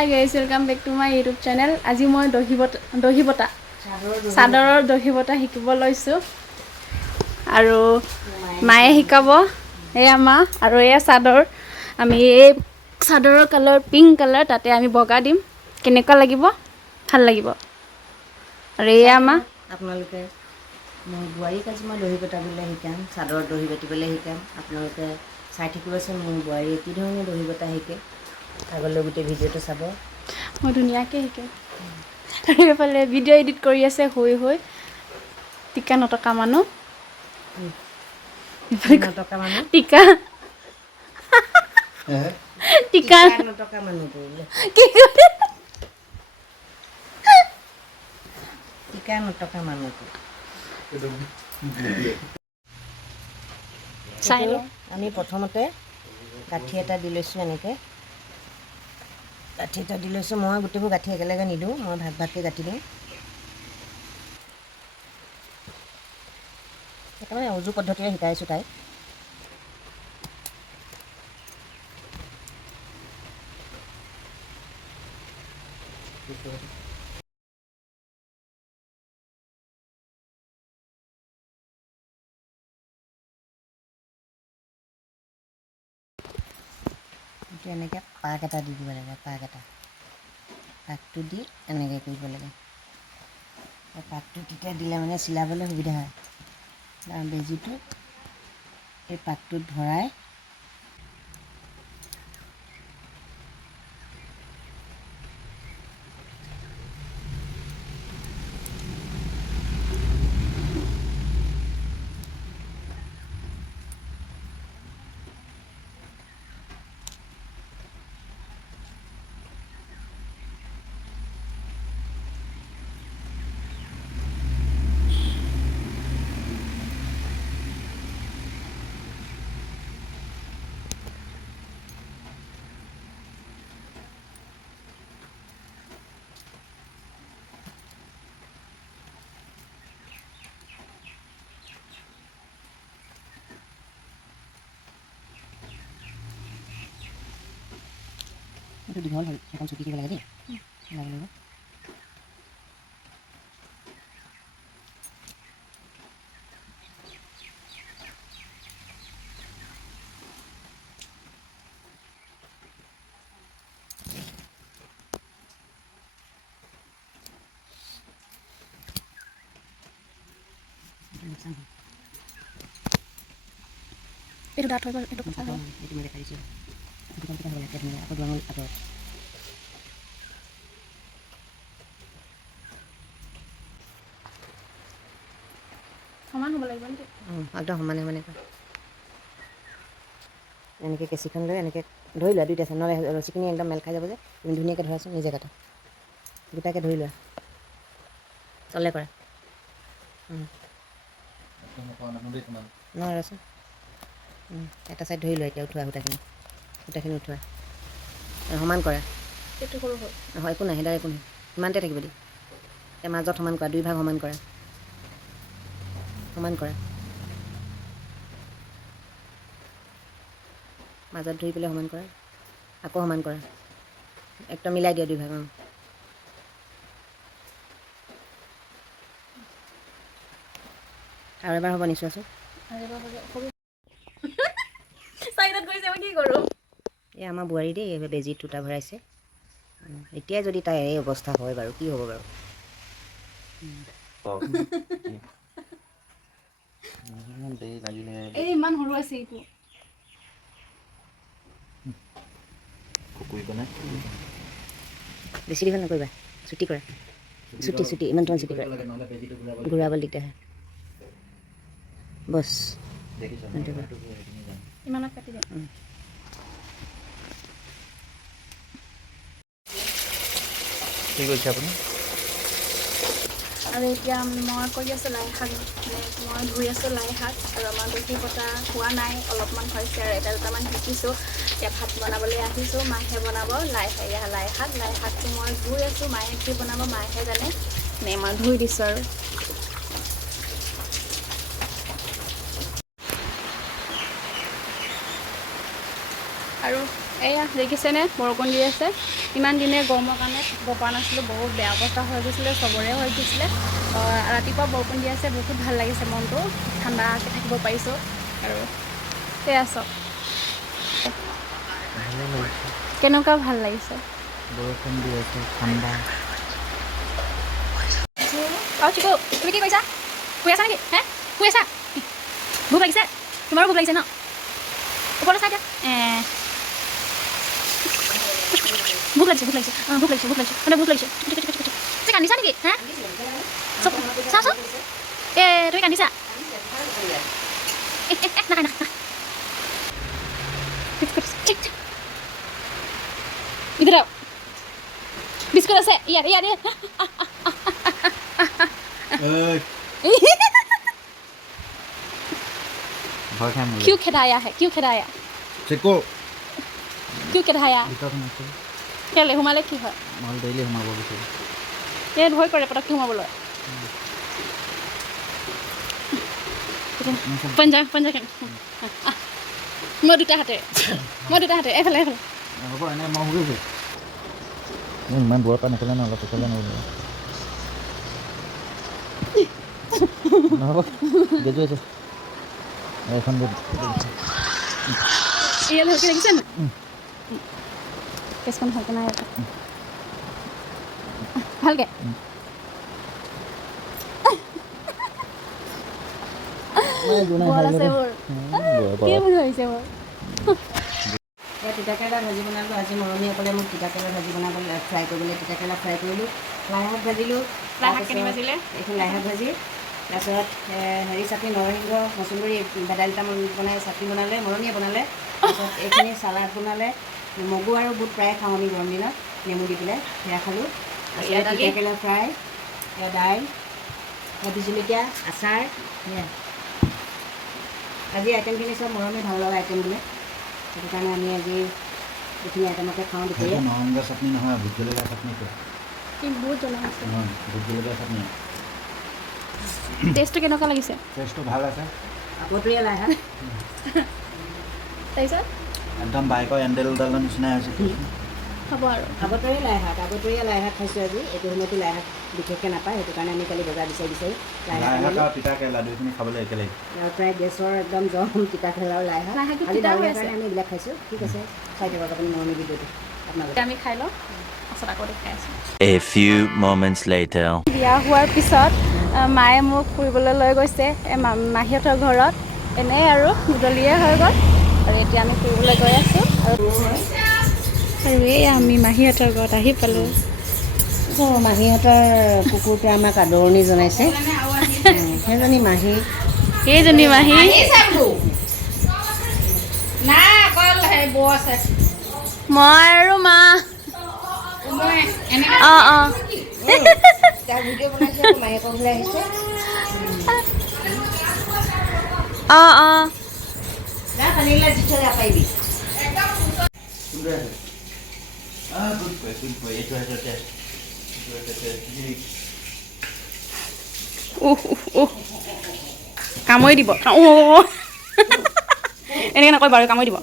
Hi guys, welcome back to my YouTube channel. আজি মই দহি বটা চাদৰৰ দহি বটা শিকিব লৈছো আৰু মায়ে শিকাব এয়া মা আৰু এয়া চাদৰ আমি এই চাদৰৰ কালাৰ পিংক কালাৰ তাতে আমি বগা দিম কেনেকুৱা লাগিব ভাল লাগিব আৰু এয়া মা আপোনালোকে মই বোৱাৰীক আজি মই দহি বটাবলৈ শিকাম চাদৰ দহি বাটিবলৈ শিকাম আপোনালোকে চাই থাকিবচোন মোৰ বোৱাৰীয়ে কি ধৰণে দহি বটা শিকে আগলৈ গোটেই ভিডিঅ'টো চাব মই ধুনীয়াকৈ শিকিম আৰু এইফালে ভিডিঅ' এডিট কৰি আছে হৈ টিকা নটকা মানুহ নটকা মানুহ টিকা টিকা নটকা মানুহটো কি কৰে টিকা নটকা মানুহটো চাই লওঁ আমি প্ৰথমতে গাঁঠি এটা দি লৈছোঁ এনেকৈ গাঁঠি এটা দি লৈছোঁ মই গোটেইবোৰ গাঁঠি একেলগে নিদিওঁ মই ভাগ ভাগকৈ গাঁঠি দিওঁ একেবাৰে উজু পদ্ধতিৰে শিকাইছোঁ তাইক এনেকৈ পাক এটা দি দিব লাগে পাক এটা পাকটো দি এনেকৈ কৰিব লাগে পাকটো তেতিয়া দিলে মানে চিলাবলৈ সুবিধা হয় বেজীটো এই পাকটোত ভৰাই এইটো দীঘল হ'ল এখন চুটি দিব লাগে দেই লাগিব এইটো ডাঠ হৈ গ'ল এইটো কথা হ'ল এইটো মই দেখাই দিছোঁ আকৌ দুৱাঙল আঁতৰত সমান হ'ব লাগিব নেকি একদম সমানে সমানে কৰা এনেকৈ কেঁচিখন লৈ এনেকৈ ধৰি লোৱা দুইটা আছে নহ'লে ৰছীখিনি একদম মেল খাই যাব যে তুমি ধুনীয়াকৈ ধৰাচোন নিজে কাটা গোটাকৈ ধৰি লোৱা তলে কৰা নহ'লেচোন এটা চাইড ধৰি লোৱা এতিয়া উঠোৱা সূতাখিনি উঠোৱা সমান কৰা এইটো সৰু হ'ল নহয় একো নাই সেইডাল একো নাই ইমানতে থাকিব দি এতিয়া মাজত সমান কৰা দুই ভাগ সমান কৰা মাজত ধৰি পেলাই সমান কৰা আকৌ সমান কৰা একদম মিলাই দিয়া দুই ভাগ আৰু এবাৰ হ'ব নিচোৱাচোন এই আমাৰ বোৱাৰী দেই এইবাৰ বেজীত টুটা ভৰাইছে এতিয়াই যদি তাই এই অৱস্থা হয় বাৰু কি হ'ব বাৰু এই ইমান সৰু আছে এইটো বেছি দীঘল নকৰিবা ছুটি কৰা ছুটি ইমান তোমাৰ ছুটি কৰা ঘূৰাবলৈ দিগদাৰ হয় বছ ইমানত কাটি দিম কি কৰিছে আপুনি আৰু এতিয়া মই কৰি আছোঁ লাই শাক মই ধুই আছোঁ লাই শাক আৰু আমাৰ দহি বটা হোৱা নাই অলপমান হৈছে আৰু এটা দুটামান শিকিছোঁ এতিয়া ভাত বনাবলৈ আহিছোঁ মাহে বনাব লাই শাকটো মই ধুই আছোঁ মায়ে কি বনাব মায়েহে জানে নে মই ধুই দিছোঁ আৰু এয়া দেখিছেনে বৰষুণ দি আছে ইমান দিনে গৰমৰ কাৰণে থাকিব পৰা নাছিলোঁ বহুত বেয়া অৱস্থা হৈ গৈছিলে চবৰে হৈ গৈছিলে ৰাতিপুৱা বৰষুণ দি আছে বহুত ভাল লাগিছে মনটো ঠাণ্ডাকৈ থাকিব পাৰিছোঁ আৰু সেয়া চব কেনেকুৱা ভাল লাগিছে বৰষুণ দি আছে ঠাণ্ডা আৰু চিকু তুমি কি কৰিছা শুই আছা নেকি হে শুই আছা ভোক লাগিছে তোমাৰো ভোক লাগিছে ন ওপৰলৈ চাই দিয়া ভোক লাগিছে ভোক লাগিছে ভোক লাগিছে ভোক লাগিছে মানে ভোক লাগিছে তুমি কান্দিছা নেকি হা চাওঁ চাওঁ তুমি কান্দিছা নাখায় নাখায় इधर आओ बिस्कुट আছে ইয়ার ইয়ার ভয় খাই क्यों खिलाया है क्यों खिलाया চিকু क्यों खिलाया ভিতৰত সোমাইছে কেলে সোমালে কি হয় মল ডেইলি সোমাব বিচাৰি এই ভয় কৰে পটককৈ সোমাবলৈ পঞ্জা পঞ্জা মই দুটা হাতে এইফালে এইফালে হ'ব এনে মই শুই ইমান দূৰৰ পৰা নকলে ন অলপ পিছলৈ নগ'লে নহ'ব গেজু আছে এখন ইয়াত ভালকৈ লাগিছে নাই কেছখন ভালকৈ নাই ভালকৈ বৰ আছে মোৰ কি বুলি ভাবিছে মোৰ তিতাকেৰেলা ভাজি বনালোঁ আজি মৰমীসকলে মোক তিতাকেৰেলা ভাজি বনাবলৈ ফ্ৰাই কৰিবলৈ তিতাকেৰেলা ফ্ৰাই কৰিলোঁ লাই শাক ভাজিলোঁ লাই শাক কেনে ভাজিলে এইখন লাই শাক ভাজি তাৰপিছত হেৰি চাটনি নৰসিংহ মচুন্দৰী ভেদাইলতা বনাই চাটনি বনালে মৰমীয়ে বনালে তাৰপিছত এইখিনি চালাড বনালে মগু আৰু বুট প্ৰায়ে খাওঁ আমি গৰম দিনত নেমু দি পেলাই সেয়া খালোঁ তাৰপিছত তিতাকেৰেলা ফ্ৰাই দাইল বিহ জলকীয়া আচাৰ সেয়া আজি আইটেমখিনি চব মৰমীয়ে ভাল লগা আইটেম বোলে সেইটো কাৰণে আমি আজি এইখিনি আইটেমকে খাওঁ দুপৰীয়া নৰসিংহ চাটনি নহয় ভোট জলকীয়া চাটনি বহুত জ্বলা আছে ভোট জলকীয়া চাটনি টেষ্টটো কেনেকুৱা লাগিছে টেষ্টটো ভাল আছে আগতৰীয়া লাই শাক তাৰপিছত একদম বাইকৰ এণ্ডেলডালৰ নিচিনাই হৈছে হ'ব আৰু আগতৰীয়া লাই শাক খাইছোঁ আজি এইটো সময়তো লাই শাক বিশেষকৈ নাপায় সেইটো কাৰণে আমি কালি বজাৰ বিচাৰি লাই শাক আনিলোঁ আৰু তিতাকেৰেলা দুইখিনি খাবলৈ একেলগে আৰু প্ৰায় গেছৰ একদম জম তিতাকেৰেলা আৰু লাই শাক শাকটো আজি তিতা হৈ ডাঙৰীয়া আছে। কাৰণে আমি এইবিলাক খাইছোঁ ঠিক আছে চাই থাকক আপুনি মৰমী ভিডিঅ'টো আপোনালোকে আমি খাই লওঁ পাছত আকৌ দেখাই আছোঁ A few moments later. বিয়া হোৱাৰ পিছত মায়ে মোক ফুৰিবলৈ লৈ গৈছে মাহীহঁতৰ ঘৰত এনেই আৰু মুদলিয়ে হৈ গ'ল আৰু এতিয়া আমি ফুৰিবলৈ গৈ আছোঁ আৰু এই আমি মাহীহঁতৰ ঘৰত আহি পালোঁ মাহীহঁতৰ কুকুৰটোৱে আমাক আদৰণি জনাইছে সেইজনী মাহী সেইজনী মাহী মই আৰু মা অঁ তাৰ ভিডিঅ' বনাইছে মাহীয়েকৰ ঘৰলৈ আহিছে অঁ যা পানীলা দি থৈ যা পাৰিবি কামুৰি দিব এনেকৈ নকয় বাৰু কামুৰি দিব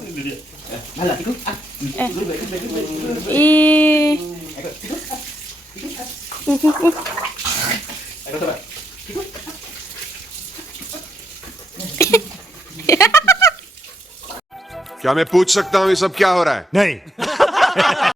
क्या मैं पूछ सकता हूँ ये सब क्या हो रहा है? नहीं